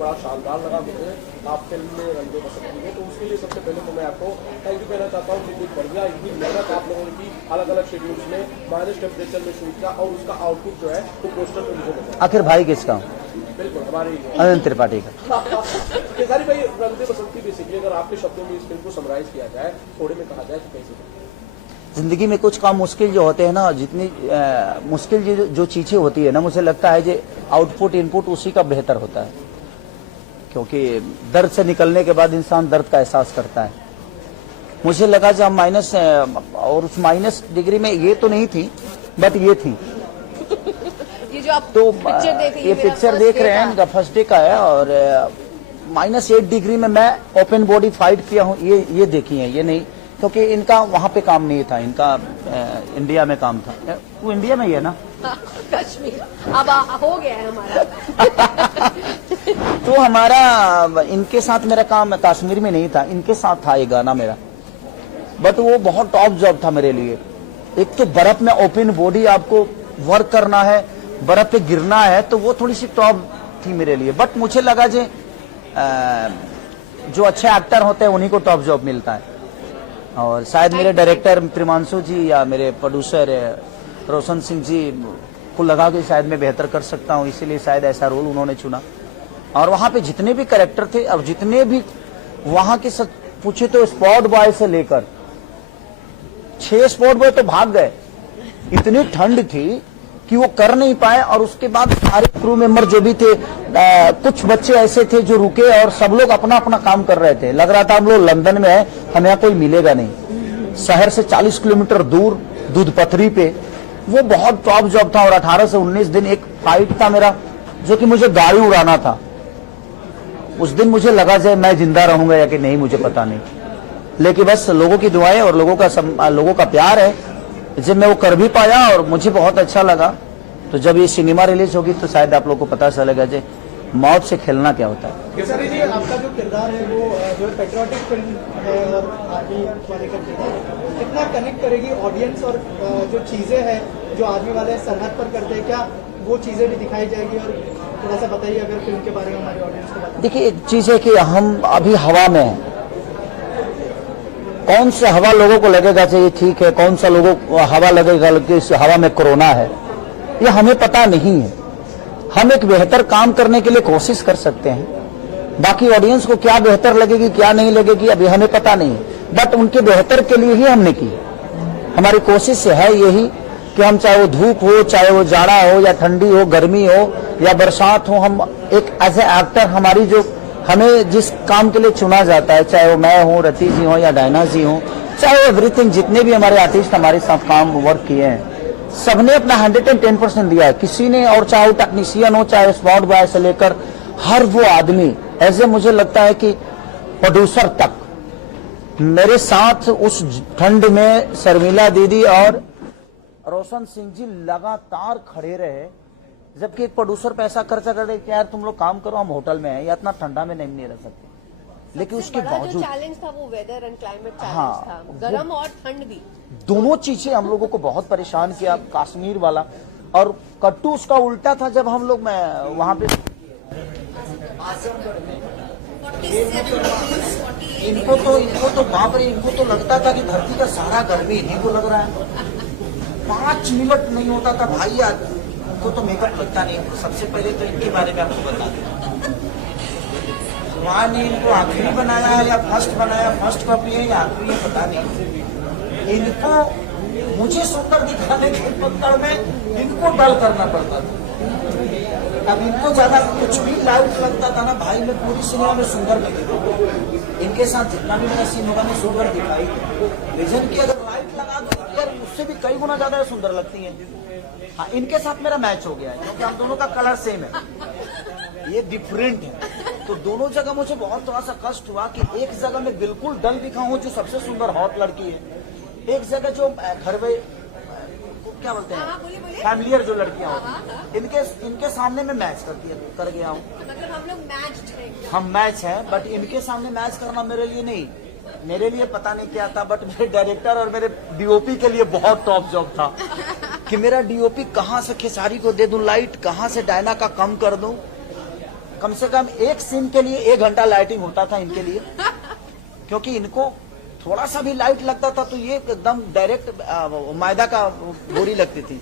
बड़ा शानदार लगा मुझे आप फिल्म में रंगे बसंती में, तो उसके लिए सबसे पहले तो मैं आपको थैंक यू कहना चाहता हूँ कि कुछ बढ़िया इतनी मेहनत आप लोगों ने की, अलग अलग शेड्यूल्स में माइनस टेम्परेचर में शूट किया और उसका आउटपुट जो है वो पोस्टर पे मुझे मिला। आखिर भाई किसका? बिल्कुल हमारे अनंत त्रिपाठी का। केसारी भाई, रंगे बसंती बेसिकली अगर आपके शब्दों में इस फिल्म को समराइज किया जाए, थोड़े में कहा जाए तो कैसे? जिंदगी में कुछ काम मुश्किल जो होते हैं ना, जितनी मुश्किल जो चीजें होती है ना, मुझे लगता है कि आउटपुट इनपुट उसी का बेहतर होता है, क्योंकि दर्द से निकलने के बाद इंसान दर्द का एहसास करता है। मुझे लगा जब माइनस, और उस माइनस डिग्री में ये तो नहीं थी बट ये थी। ये जो आप तो पिक्चर देख ये पिक्चर देख रहे हैं इनका फर्स्ट डे का है, और -8 डिग्री में मैं ओपन बॉडी फाइट किया हूँ, ये देखी है। ये नहीं, क्योंकि इनका वहां पे काम नहीं था, इनका इंडिया में काम था। वो इंडिया में ही है ना? कश्मीर अब हो गया है हमारा। तो हमारा इनके साथ मेरा काम कश्मीर में नहीं था, इनके साथ था ये गाना मेरा, बट वो बहुत टॉप जॉब था मेरे लिए। एक तो बर्फ में ओपन बॉडी आपको वर्क करना है, बर्फ पे गिरना है, तो वो थोड़ी सी टॉप थी मेरे लिए। बट मुझे लगा जो अच्छे एक्टर होते हैं उन्हीं को टॉप जॉब मिलता है, और शायद मेरे डायरेक्टर त्रिमांशु जी या मेरे प्रोड्यूसर रोशन सिंह जी को लगा कि शायद मैं बेहतर कर सकता हूं, इसीलिए शायद ऐसा रोल उन्होंने चुना। और वहां पे जितने भी कैरेक्टर थे और जितने भी वहां के पूछे तो स्पॉट बॉय से लेकर 6 स्पॉट बॉय तो भाग गए, इतनी ठंड थी कि वो कर नहीं पाए। और उसके बाद सारे क्रू मेंबर जो भी थे, कुछ बच्चे ऐसे थे जो रुके और सब लोग अपना अपना काम कर रहे थे। लग रहा था हम लोग लंदन में है, हमें यहाँ कोई मिलेगा नहीं। शहर से 40 किलोमीटर दूर दूध पथरी पे, वो बहुत टॉप जॉब था। और 18 से 19 दिन एक फाइट था मेरा, जो कि मुझे गाड़ी उड़ाना था। उस दिन मुझे लगा जाए मैं जिंदा रहूंगा या कि नहीं, मुझे पता नहीं, लेकिन बस लोगों की दुआएं और लोगों का प्यार है, जब मैं वो कर भी पाया और मुझे बहुत अच्छा लगा। तो जब ये सिनेमा रिलीज होगी तो शायद आप लोगों को पता चलेगा जो मौत से खेलना क्या होता है। केसरी जी, आपका जो किरदार है वो जो पेट्रियोटिक फिल्म है और आर्मी वाले का किरदार है, कितना कनेक्ट करेगी ऑडियंस, और जो चीजें हैं जो आर्मी वाले सरहद पर करते हैं, क्या वो चीजें भी दिखाई जाएगी? और थोड़ा सा बताइए अगर फिल्म के बारे में हमारी ऑडियंस को बताइए। देखिए, एक चीज है कि हम अभी हवा में हैं, कौन सा हवा लोगों को लगेगा चाहिए ठीक है, कौन सा लोगों को हवा लगेगा कि इस हवा में कोरोना है, ये हमें पता नहीं है। हम एक बेहतर काम करने के लिए कोशिश कर सकते हैं, बाकी ऑडियंस को क्या बेहतर लगेगी क्या नहीं लगेगी अभी हमें पता नहीं है, बट उनके बेहतर के लिए ही हमने की। हमारी कोशिश है यही कि हम, चाहे वो धूप हो, चाहे वो जाड़ा हो या ठंडी हो, गर्मी हो या बरसात हो, हम एक एज ए एक्टर हमारी जो हमें जिस काम के लिए चुना जाता है, चाहे वो मैं हूं, रति जी हो या डायना जी हो, चाहे एवरीथिंग, जितने भी हमारे आर्टिस्ट हमारे साथ काम वर्क किए हैं, सबने अपना 110% दिया है। किसी ने, और चाहे वो टेक्नीशियन हो, चाहे स्पॉट बॉय से लेकर हर वो आदमी, ऐसे मुझे लगता है कि प्रोड्यूसर तक मेरे साथ उस ठंड में शर्मिला दीदी और रोशन सिंह जी लगातार खड़े रहे। जबकि एक प्रोड्यूसर पैसा खर्चा कर रहे कि यार तुम लोग काम करो, हम होटल में हैं या इतना ठंडा में नहीं रह सकते, लेकिन उसके बावजूद चैलेंज था वो वेदर एंड क्लाइमेट चैलेंज हाँ, था, गर्म और ठंड भी, दोनों चीजें हम लोगों को बहुत परेशान किया। कश्मीर वाला और कट्टू उसका उल्टा था, जब हम लोग वहां पे इनको तो बाप रे, इनको तो लगता था कि धरती का सारा गर्मी इन्हीं को लग रहा है। 5 मिनट नहीं होता था भाई, यार इनको तो मेकअप लगता नहीं। सबसे पहले तो इनके बारे में आपको बता दें, वहां ने इनको आखिरी बनाया है या फर्स्ट बनाया, फर्स्ट कॉपी है या आखिरी, पता नहीं। इनको मुझे सुंदर दिखाने के पत्थर में इनको डल करना पड़ता था। अब इनको ज्यादा कुछ भी लाइट लगता था ना भाई, मैं पूरी सिनेमा में सुंदर नहीं दिखा। इनके साथ जितना भी मेरा सीन होगा मैं सुंदर दिखाई, विजन की अगर लाइट लगा दो ऊपर, उससे भी कई गुना ज्यादा सुंदर लगती है। हाँ, इनके साथ मेरा मैच हो गया है, क्योंकि हम दोनों का कलर सेम है, ये डिफरेंट है। तो दोनों जगह मुझे बहुत थोड़ा सा कष्ट हुआ कि एक जगह में बिल्कुल डल दिखा हूँ, जो सबसे सुंदर हॉट लड़की है, एक जगह जो घर में क्या बोलते हैं फैमिलियर जो लड़कियां होती हैं, इनके सामने में मैच कर गया हूँ। मतलब हम लोग मैच हैं, हम मैच हैं, बट इनके सामने मैच करना मेरे लिए नहीं, मेरे लिए पता नहीं क्या था, बट मेरे डायरेक्टर और मेरे डीओपी के लिए बहुत टॉप जॉब था कि मेरा डीओपी कहाँ से खेसारी को दे दूं लाइट, कहाँ से डायना का कम कर दूं। कम से कम एक सीन के लिए 1 घंटा लाइटिंग होता था इनके लिए, क्योंकि इनको थोड़ा सा भी लाइट लगता था तो ये एकदम डायरेक्ट मैदा का बोरी लगती थी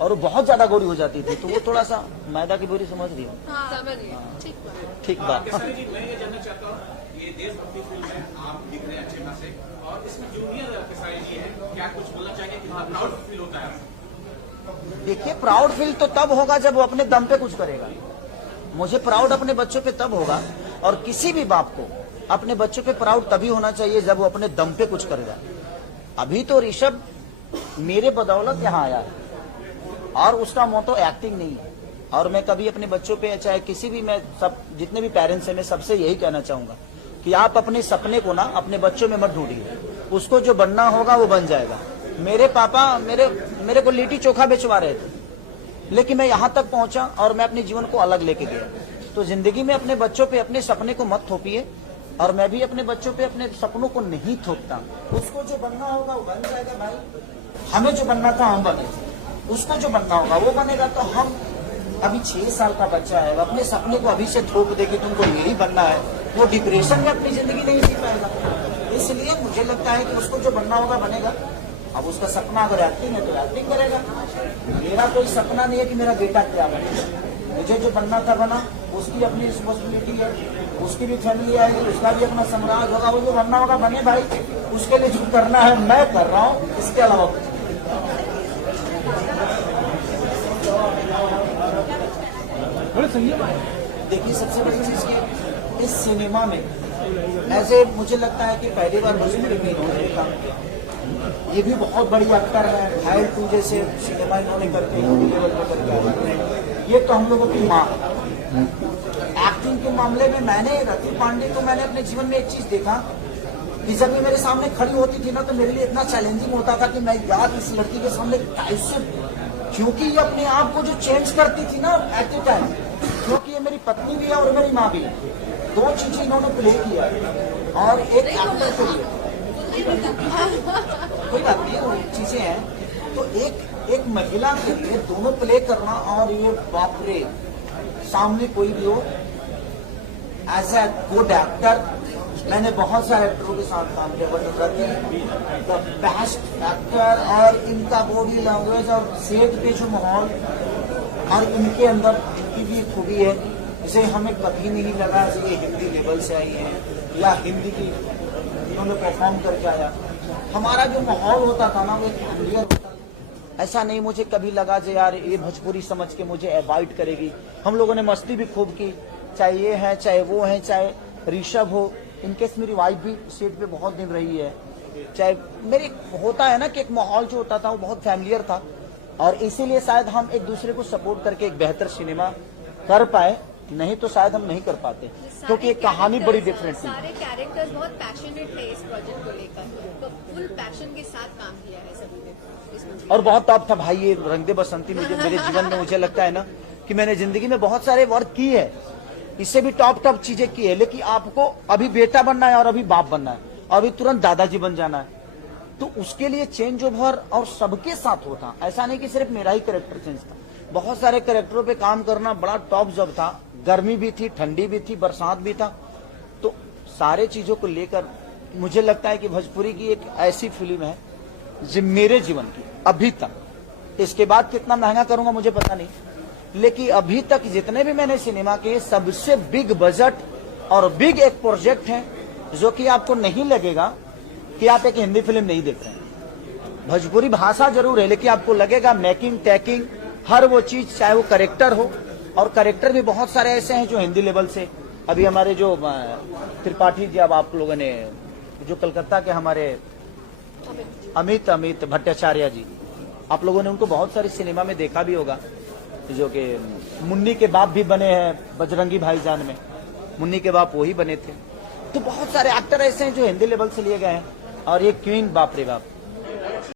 और वो बहुत ज्यादा गोरी हो जाती थी, तो वो थोड़ा सा मैदा की बोरी समझ रही हो। हाँ, समझ गई। ठीक बात। ठीक बात। मैं ये जानना चाहता हूँ, ये देशभक्ति फिल्म है, आप दिख रहे हैं अच्छे खासे, और इसमें जूनियर खेसारी जी है, क्या कुछ बोलना चाहेंगे कि प्राउड फील होता है? देखिए, प्राउड फील तो तब होगा जब वो अपने दम पे कुछ करेगा। मुझे प्राउड अपने बच्चों पे तब होगा, और किसी भी बाप को अपने बच्चों पे प्राउड तभी होना चाहिए जब वो अपने दम पे कुछ करेगा। अभी तो ऋषभ मेरे बदौलत यहाँ आया है और उसका मोटो एक्टिंग नहीं है, और मैं कभी अपने बच्चों पे चाहे किसी भी, मैं सब जितने भी पेरेंट्स हैं मैं सबसे यही कहना चाहूंगा कि आप अपने सपने को ना अपने बच्चों में मत ढूंढिए, उसको जो बनना होगा वो बन जाएगा। मेरे पापा मेरे को लिट्टी चोखा बेचवा रहे थे, लेकिन मैं यहाँ तक पहुंचा और मैं अपने जीवन को अलग लेके गया। तो जिंदगी में अपने बच्चों पे अपने सपने को मत थोपिए, और मैं भी अपने बच्चों पे अपने सपनों को नहीं थोपता। उसको जो बनना होगा वो बन जाएगा भाई। हमें जो बनना था हम बने, उसको जो बनना होगा वो बनेगा। तो हम अभी 6 साल का बच्चा है, अपने सपने को अभी से थोप दे कि तुमको यही बनना है, वो डिप्रेशन में अपनी जिंदगी नहीं जी पाएगा। इसलिए मुझे लगता है कि उसको जो बनना होगा बनेगा। अब उसका सपना अगर एक्टिंग है तो एक्टिंग करेगा। मेरा कोई सपना नहीं है कि मेरा बेटा क्या बने, मुझे जो बनना था बना, उसकी अपनी रिस्पॉन्सिबिलिटी है, उसकी भी फैमिली आएगी, उसका भी अपना साम्राज्य होगा, वो जो बनना होगा बने भाई। उसके लिए जो करना है मैं कर रहा हूँ, इसके अलावा कुछ देखिए। सबसे बड़ी चीज ये इस सिनेमा में ऐसे मुझे लगता है कि पहली बार भोजपुरी में इन्होंने देखा। ये भी बहुत बड़ी एक्टर है, घायल 2 जैसे सिनेमा इन्होंने करके हिंदी लेवल पर करके, ये तो हम लोगों की माँ। एक्टिंग के मामले में मैंने रति पांडे को मैंने अपने जीवन में एक चीज देखा कि जब ये मेरे सामने खड़ी होती थी ना तो मेरे लिए इतना चैलेंजिंग होता था कि मैं यार इस लड़की के सामने कैसे, क्योंकि ये अपने आप को जो चेंज करती थी ना एट द टाइम, क्योंकि ये मेरी पत्नी भी है और मेरी माँ भी है, 2 चीजें इन्होंने प्ले किया और एक एक्टर के लिए कोई बात नहीं, वो चीजें हैं। तो एक महिला के लिए दोनों प्ले करना, और ये बाप रे, सामने कोई भी हो एज ए गुड एक्टर। मैंने बहुत सारे एक्टरों के साथ काम किया, but Rati the best actor, और इनका बॉडी लैंग्वेज और सेट पे जो माहौल और इनके अंदर इनकी भी खूबी है, इसे हमें कभी नहीं लगा कि ये हिंदी लेवल से आई है या हिंदी की इन्होंने परफॉर्म करके आया। हमारा जो माहौल होता था ना वो फैमिलियर होता था, ऐसा नहीं मुझे कभी लगा कि यार ये भोजपुरी समझ के मुझे अवॉइड करेगी। हम लोगों ने मस्ती भी खूब की, चाहे ये है चाहे वो है, चाहे ऋषभ हो, इनकेस मेरी वाइफ भी सेट पे बहुत दिन रही है, चाहे मेरी होता है ना कि एक माहौल जो होता था वो बहुत फैमिलियर था, और इसीलिए शायद हम एक दूसरे को सपोर्ट करके एक बेहतर सिनेमा कर पाए, नहीं तो शायद हम नहीं कर पाते, क्योंकि एक कहानी बड़ी डिफरेंट थी। सारे कैरेक्टर्स बहुत पैशनेट है इस प्रोजेक्ट को लेकर, तो फुल पैशन के साथ काम किया है सभी ने, और बहुत टॉप था भाई ये रंग दे बसंती। मुझे मेरे जीवन में मुझे लगता है ना कि मैंने जिंदगी में बहुत सारे वर्क की है, इससे भी टॉप चीजें की है, लेकिन आपको अभी बेटा बनना है और अभी बाप बनना है और अभी तुरंत दादाजी बन जाना है, तो उसके लिए चेंज ओवर और सबके साथ होता। ऐसा नहीं कि सिर्फ मेरा ही कैरेक्टर चेंज था, बहुत सारे कैरेक्टरों पे काम करना बड़ा टॉप जॉब था। गर्मी भी थी, ठंडी भी थी, बरसात भी था, तो सारे चीजों को लेकर मुझे लगता है कि भोजपुरी की एक ऐसी फिल्म है जो मेरे जीवन की अभी तक, इसके बाद कितना महंगा करूंगा मुझे पता नहीं, लेकिन अभी तक जितने भी मैंने सिनेमा के सबसे बिग बजट और बिग एक प्रोजेक्ट है, जो कि आपको नहीं लगेगा कि आप एक हिंदी फिल्म नहीं देख रहे हैं। भोजपुरी भाषा जरूर है, लेकिन आपको लगेगा मेकिंग टेकिंग हर वो चीज, चाहे वो करेक्टर हो, और करेक्टर भी बहुत सारे ऐसे हैं जो हिंदी लेवल से। अभी हमारे जो त्रिपाठी जी, अब आप लोगों ने जो कलकत्ता के हमारे अमित भट्टाचार्य जी, आप लोगों ने उनको बहुत सारी सिनेमा में देखा भी होगा, जो कि मुन्नी के बाप भी बने हैं बजरंगी भाईजान में, मुन्नी के बाप वही बने थे। तो बहुत सारे एक्टर ऐसे हैं जो हिंदी लेवल से लिए गए हैं, और ये क्वीन बाप रे बाप